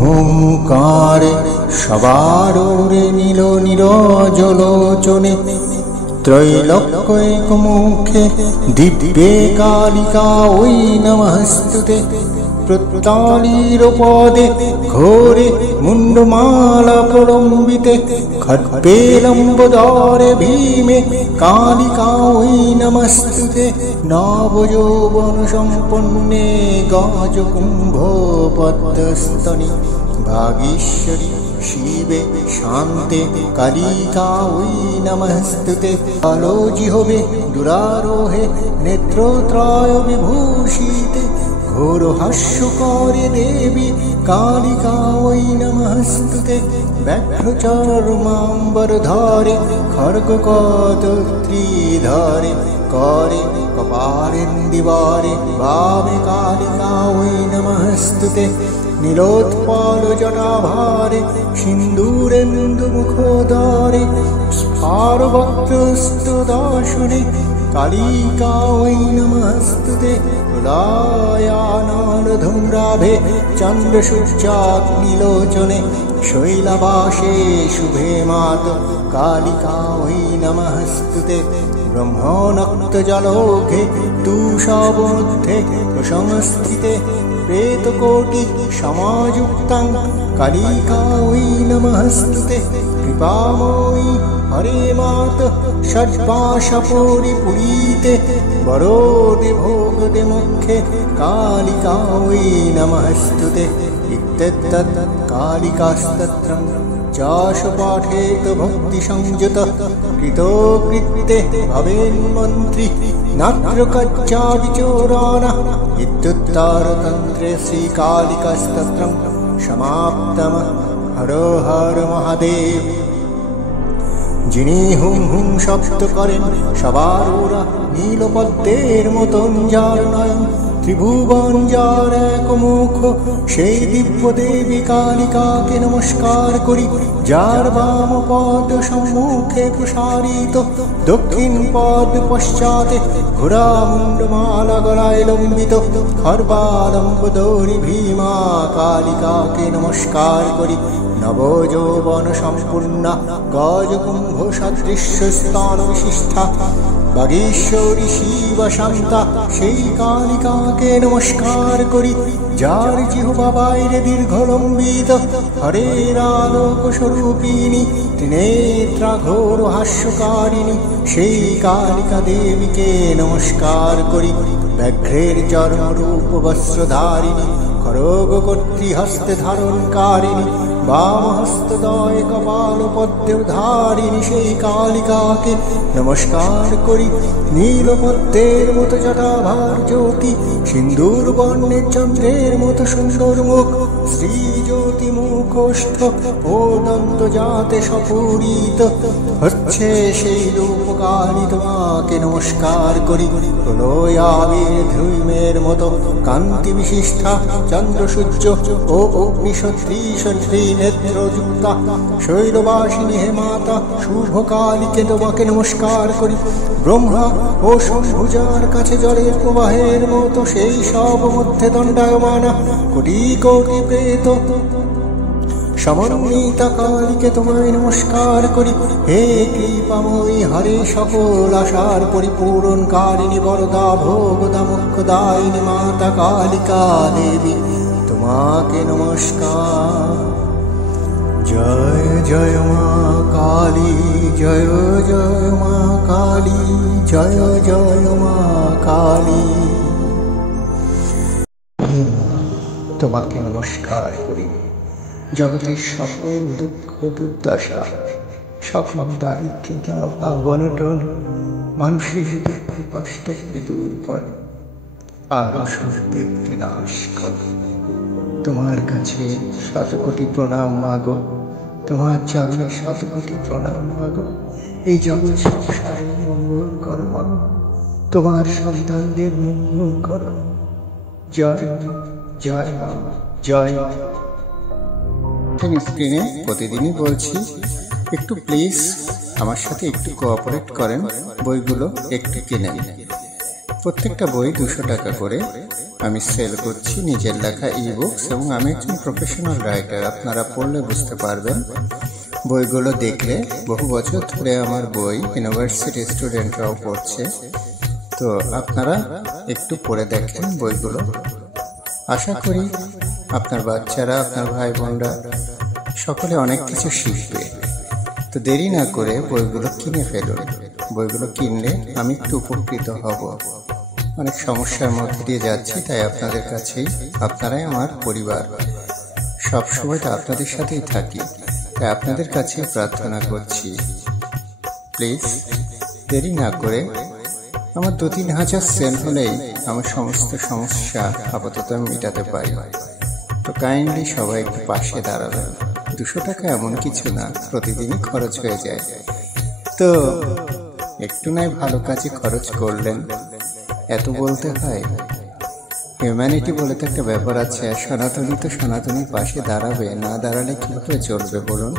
হুঙ্কারে সবার ওরে নীল নিরজলোচনে ত্রৈলোক্য এক মুখে দিব্যে কালিকা ওই নমস্তুতে প্রত্যালীর পদে ঘোরে মুন্ডমালা প্রলম্বিতে খদ্ভে লম্বোদরে ভীমে কালিকা ওই নমস্তুতে নবযৌবন সম্পন্নে গজকুম্ভ পদ্মস্তনি ভাগীশ্বরী শিবে শান্তে কালিকা ওই নমস্তুতে কালো জিহ্বে দুরারোহে নেত্রত্রয় বিভূষিতে ঘোর হাস্যকরে দেবী কালিকা ওই নমস্তুতে ব্যাঘ্রচর্মাম্বরধরে খড়গকদত্রীধরে করে কপালেন্দিবরে ভাবে কালিকা ওই নমস্তুতে নীলোৎপল জটাভারে সিন্দুরেন্দু মুখোদরে স্ফারবক্রস্তদর্শনে কালিকা ওই নমস্তুতে প্রলয়ানল ধূম্রাভে চন্দ্রসূর্যাগ্নিলোচনে শৈলবাসে শুভে মাত কালিকা ওই নমস্তুতে ব্রহ্মণক্ত জলৌঘে তুষাবমধ্যে প্রসংস্থিতে প্রেতকোটি সমাযুক্তাং কালিকা ওই নমস্তুতে কৃপাময়ী হরে মাত ষড্বাসপরিপুরীতে বরদে ভোগদে মুখে কালিকা ওই নমস্তুতে ইত্যেতৎ কালিকাস্তত্রং চাশপাঠেত ভক্তি সংযুত কৃতকৃত্যে ভবেন্মন্ত্রী নাত্র কচ্চা বিচোরানা ইত্যুত্তরতন্ত্রে শ্রীকালিকাস্তত্রং সমাপ্তম হর হর মহাদেব। যিনি হুম হুম শব্দ করেন সবার ওরা নীলপদ্মের মতন যার নয়ন ত্রিভুবন যার এক মুখ সেই দিব্য দেবী কালিকাকে নমস্কার করি যার বাম পদ সম্মুখে প্রসারিত দক্ষিণ পদ পশ্চাতে ঘোড়া মুন্ডমালা গলায় লম্বিত খর্বালম্বোদরী ভীমা কালিকাকে নমস্কার করি নবযৌবন সম্পূর্ণা গজকুম্ভ সদৃশ্য স্থান বিশিষ্ঠা বাগীশ্বরী শিব শান্তা সেই কালিকাকে নমস্কার করি যার জিহ্বা বাইরে দীর্ঘ লম্বিত হরের আলোক স্বরূপিণী ত্রিনেত্রা ঘোর হাস্যকারিণী সেই কালিকা দেবীকে নমস্কার করি ব্যাঘ্রের চর্মরূপ বস্ত্রধারিণী খড়গ কর্তৃ হস্তে ধারণকারিণী বামহস্তদয় কপাল পদ্মধারিণী সেই কালিকাকে নমস্কার করি নীলপদ্মের মতো জটাভার জ্যোতি সিন্দুর বর্ণের চন্দ্রের মতো সুন্দর মুখ শ্রী জ্যোতি মুখোষ্ঠ ও দন্ত যাতে সপূরিত হচ্ছে সেই রূপকারী তোমাকে নমস্কার করি প্রলয়াবির ধ্রুমের মতো কান্তি বিশিষ্ঠা চন্দ্র সূর্য ও অগ্নিশত্রী নেত্রযুক্তা শৈলবাসিনী হে মাতা শুভ কালীকে তোমাকে নমস্কার করি ব্রহ্মা ও শম্ভুজার কাছে জলের প্রবাহের মতো সেই সব মধ্যে দণ্ডায়মানা কোটি কোটি প্রেত সমন্বিতা কালীকে তোমায় নমস্কার করি হে কৃপাময়ী হরে সকল আশার পরিপূরণকারিণী বরদা ভোগদা মুখ্যদায়িনী মাতা কালিকা দেবী তোমাকে নমস্কার। জয় জয় মা কালী জয় জয় মা কালী জয় জয় মা কালী। তোমাকে নমস্কার করি জগতের সকল দুঃখ দুর্দশা সকল দারিদ্র্যতা অনটন মানুষের দুঃখ কষ্ট দূর করে আর অসুখকে বিনাশ করে। তোমার কাছে শতকোটি প্রণাম মাগো, তোমার চরণে শতকোটি প্রণাম মাগো। এই জগৎ সংসারে মঙ্গল করো মা, তোমার সন্তানদের মঙ্গল করো। জয় জয় মা জয়। স্ক্রিনে প্রতিদিনই বলছি একটু প্লিজ আমার সাথে একটু কোঅপারেট করেন, বইগুলো একটু কিনেন। প্রত্যেকটা বই 200 টাকা করে আমি সেল করছি, নিজের লেখা ই-বুকস। এবং আমি একজন প্রফেশনাল রাইটার, আপনারা পড়লে বুঝতে পারবেন। বইগুলো দেখলে বহু বছর ধরে আমার বই ইউনিভার্সিটি স্টুডেন্টরাও পড়ছে, তো আপনারা একটু পড়ে দেখেন বইগুলো। আশা করি আপনার বাচ্চারা, আপনার ভাই বোনরা সকলে অনেক কিছু শিখবে। তো দেরি না করে বইগুলো কিনে ফেলুন। বইগুলো কিনলে আমি একটু উপকৃত হব। অনেক সমস্যার মধ্যে দিয়ে যাচ্ছি, তাই আপনাদের কাছেই, আপনারাই আমার পরিবার, সব সময়টা আপনাদের সাথেই থাকি, তাই আপনাদের কাছেই প্রার্থনা করছি, প্লিজ দেরি না করে আমার 2-3 হাজার সেল হলেই আমার সমস্ত সমস্যা আপাতত আমি মেটাতে পারি। তো কাইন্ডলি সবাই একটু পাশে দাঁড়াবেন। 200 টাকা এমন কিছু না, প্রতিদিনই খরচ হয়ে যায়, তো একটু নয় ভালো কাজে খরচ করলেন। এত বলতে হয়? হিউম্যানিটি বলে তো একটা ব্যাপার আছে। সনাতনী তো সনাতনীর পাশে দাঁড়াবে, না দাঁড়ালে কিভাবে চলবে বলুন?